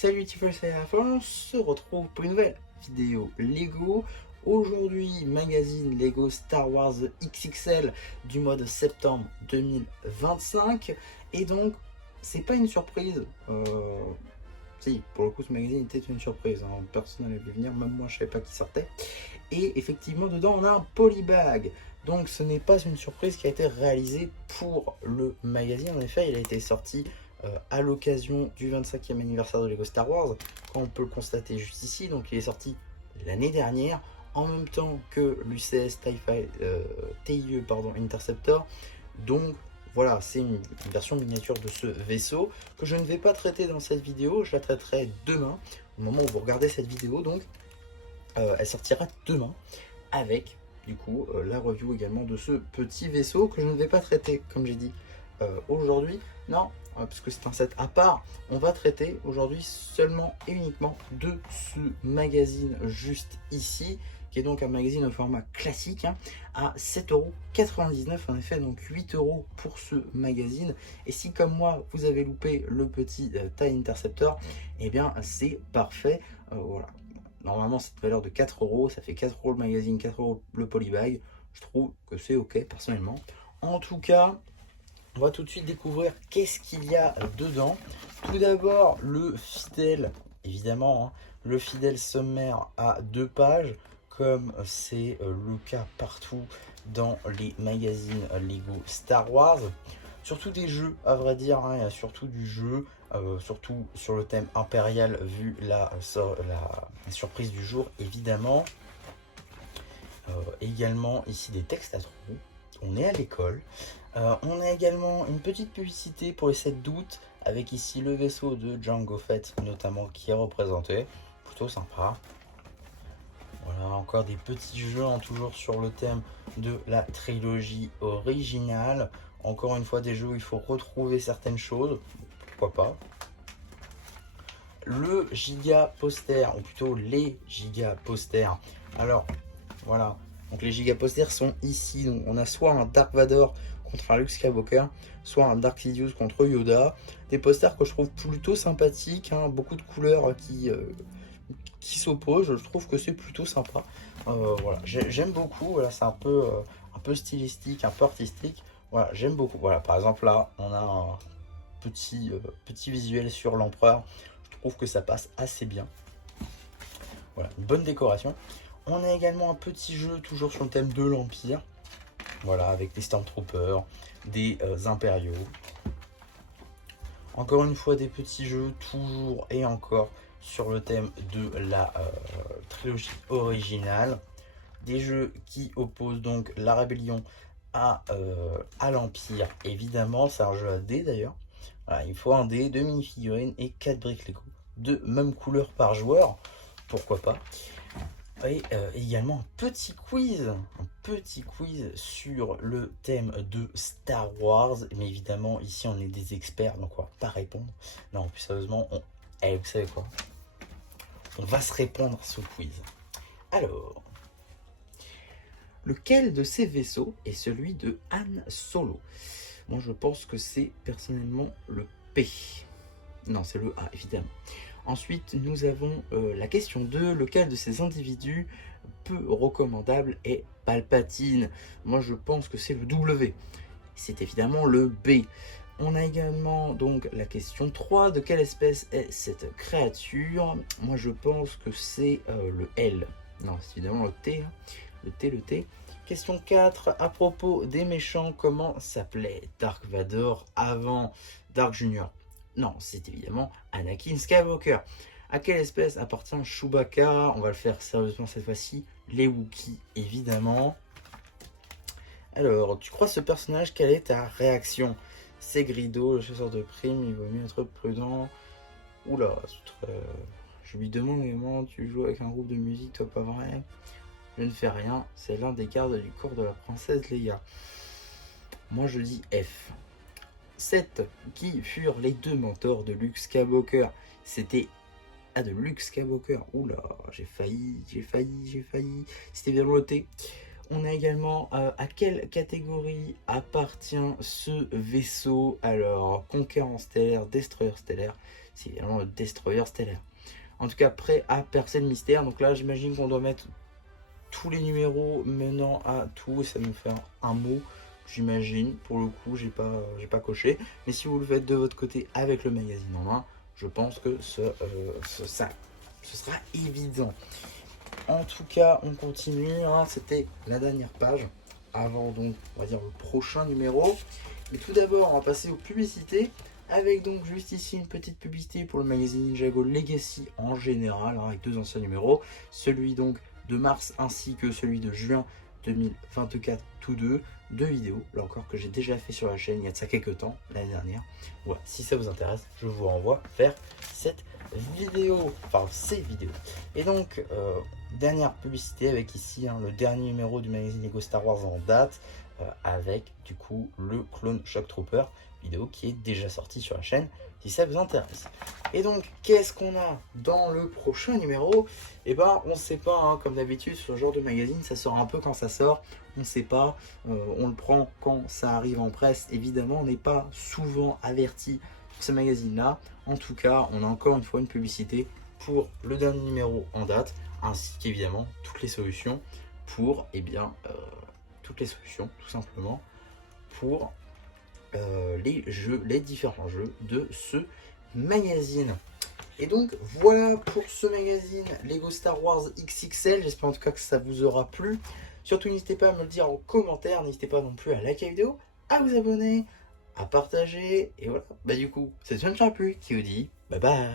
Salut Tifol, c'est la fin, on se retrouve pour une nouvelle vidéo Lego. Aujourd'hui, magazine Lego Star Wars XXL du mois de septembre 2025. Et donc, c'est pas une surprise. Si, pour le coup, ce magazine était une surprise. Hein. Personne n'avait vu venir, même moi je savais pas qui sortait. Et effectivement, dedans, on a un polybag. Donc, ce n'est pas une surprise qui a été réalisée pour le magazine. En effet, il a été sorti à l'occasion du 25e anniversaire de Lego Star Wars, comme on peut le constater juste ici. Donc il est sorti l'année dernière, en même temps que l'UCS TIE Interceptor. Donc voilà, c'est une version miniature de ce vaisseau que je ne vais pas traiter dans cette vidéo, je la traiterai demain, au moment où vous regardez cette vidéo. Donc elle sortira demain avec du coup la review également de ce petit vaisseau que je ne vais pas traiter, comme j'ai dit aujourd'hui. Non, parce que c'est un set à part. On va traiter aujourd'hui seulement et uniquement de ce magazine juste ici, qui est donc un magazine au format classique, hein, à 7,99 €. En effet, donc 8 € pour ce magazine. Et si comme moi vous avez loupé le petit TIE Interceptor, et bien c'est parfait. Voilà. Normalement cette valeur de 4 €, ça fait 4 € le magazine, 4 € le polybag. Je trouve que c'est ok personnellement. En tout cas, on va tout de suite découvrir qu'est-ce qu'il y a dedans. Tout d'abord, le fidèle, évidemment, hein, le fidèle sommaire à 2 pages, comme c'est le cas partout dans les magazines Lego Star Wars. Surtout des jeux, à vrai dire, hein, il y a surtout du jeu, surtout sur le thème impérial, vu la surprise du jour, évidemment. Également, ici, des textes à trous. On est à l'école. On a également une petite publicité pour les 7 d'août avec ici le vaisseau de Jango Fett notamment qui est représenté. Plutôt sympa. Voilà, encore des petits jeux, hein, toujours sur le thème de la trilogie originale. Encore une fois, des jeux où il faut retrouver certaines choses. Pourquoi pas. Le giga poster, ou plutôt les giga posters. Alors, voilà. Donc les giga posters sont ici. Donc on a soit un Dark Vador contre un Luke Skywalker, soit un Dark Sidious contre Yoda. Des posters que je trouve plutôt sympathiques, hein, beaucoup de couleurs qui s'opposent. Je trouve que c'est plutôt sympa. Voilà, j'aime beaucoup. Voilà, c'est un peu stylistique, un peu artistique. Voilà, j'aime beaucoup. Voilà, par exemple là, on a un petit visuel sur l'empereur. Je trouve que ça passe assez bien. Voilà, une bonne décoration. On a également un petit jeu toujours sur le thème de l'Empire. Voilà, avec des Stormtroopers, des Impériaux. Encore une fois, des petits jeux toujours et encore sur le thème de la trilogie originale. Des jeux qui opposent donc la rébellion à l'Empire, évidemment. C'est un jeu à dés d'ailleurs. Voilà, il faut un dé, 2 mini-figurines et 4 briques Lego. De même couleur par joueur, pourquoi pas. Et également un petit quiz sur le thème de Star Wars. Mais évidemment, ici on est des experts, donc on va pas répondre. Non, plus sérieusement, vous savez quoi? On va se répondre à ce quiz. Alors, lequel de ces vaisseaux est celui de Han Solo? Moi, je pense que c'est personnellement le P. Non, c'est le A, évidemment. Ensuite, nous avons la question 2. Lequel de ces individus peu recommandable est Palpatine? Moi, je pense que c'est le W. C'est évidemment le B. On a également donc la question 3. De quelle espèce est cette créature? Moi, je pense que c'est le L. Non, c'est évidemment le T. Hein. Le T. Question 4. À propos des méchants, comment s'appelait Dark Vador avant Dark Junior? Non, c'est évidemment Anakin Skywalker. À quelle espèce appartient Chewbacca? On va le faire sérieusement cette fois-ci. Les Wookiees, évidemment. Alors, tu crois ce personnage? Quelle est ta réaction? C'est Grido, le chasseur de primes, il vaut mieux être prudent. Oula, je lui demande également, tu joues avec un groupe de musique, toi pas vrai? Je ne fais rien, c'est l'un des gardes du cours de la princesse Leia. Moi je dis F. 7. Qui furent les 2 mentors de Luke Skywalker? C'était de Luke Skywalker. Oula, j'ai failli. C'était bien le T. on a également à quelle catégorie appartient ce vaisseau. Alors, Conquérant stellaire, Destroyer stellaire, c'est également le Destroyer stellaire. En tout cas, prêt à percer le mystère. Donc là, j'imagine qu'on doit mettre tous les numéros menant à tout. Et ça nous fait un mot, j'imagine. Pour le coup, j'ai pas coché. Mais si vous le faites de votre côté avec le magazine en main, je pense que ce sera évident. En tout cas, on continue. Hein, c'était la dernière page avant donc, on va dire, le prochain numéro. Mais tout d'abord, on va passer aux publicités. Avec donc juste ici une petite publicité pour le magazine Ninjago Legacy en général, hein, avec 2 anciens numéros. Celui donc de mars ainsi que celui de juin 2024, tous deux vidéos, là encore que j'ai déjà fait sur la chaîne il y a de ça quelques temps, l'année dernière. Voilà, si ça vous intéresse, je vous renvoie vers cette vidéo, enfin ces vidéos. Et donc, dernière publicité avec ici hein, le dernier numéro du magazine Lego Star Wars en date, avec du coup le clone Shock Trooper, vidéo qui est déjà sortie sur la chaîne si ça vous intéresse. Et donc qu'est-ce qu'on a dans le prochain numéro? Et ben on sait pas hein, comme d'habitude sur ce genre de magazine ça sort un peu quand ça sort, on sait pas, on le prend quand ça arrive en presse. Évidemment on n'est pas souvent averti sur ce magazine là. En tout cas on a encore une fois une publicité pour le dernier numéro en date, ainsi qu'évidemment toutes les solutions pour toutes les solutions tout simplement pour les différents jeux de ce magazine. Et donc voilà pour ce magazine Lego Star Wars XXL. J'espère en tout cas que ça vous aura plu. Surtout n'hésitez pas à me le dire en commentaire. N'hésitez pas non plus à liker la vidéo, à vous abonner, à partager. Et voilà, bah du coup c'est John Champu qui vous dit bye bye.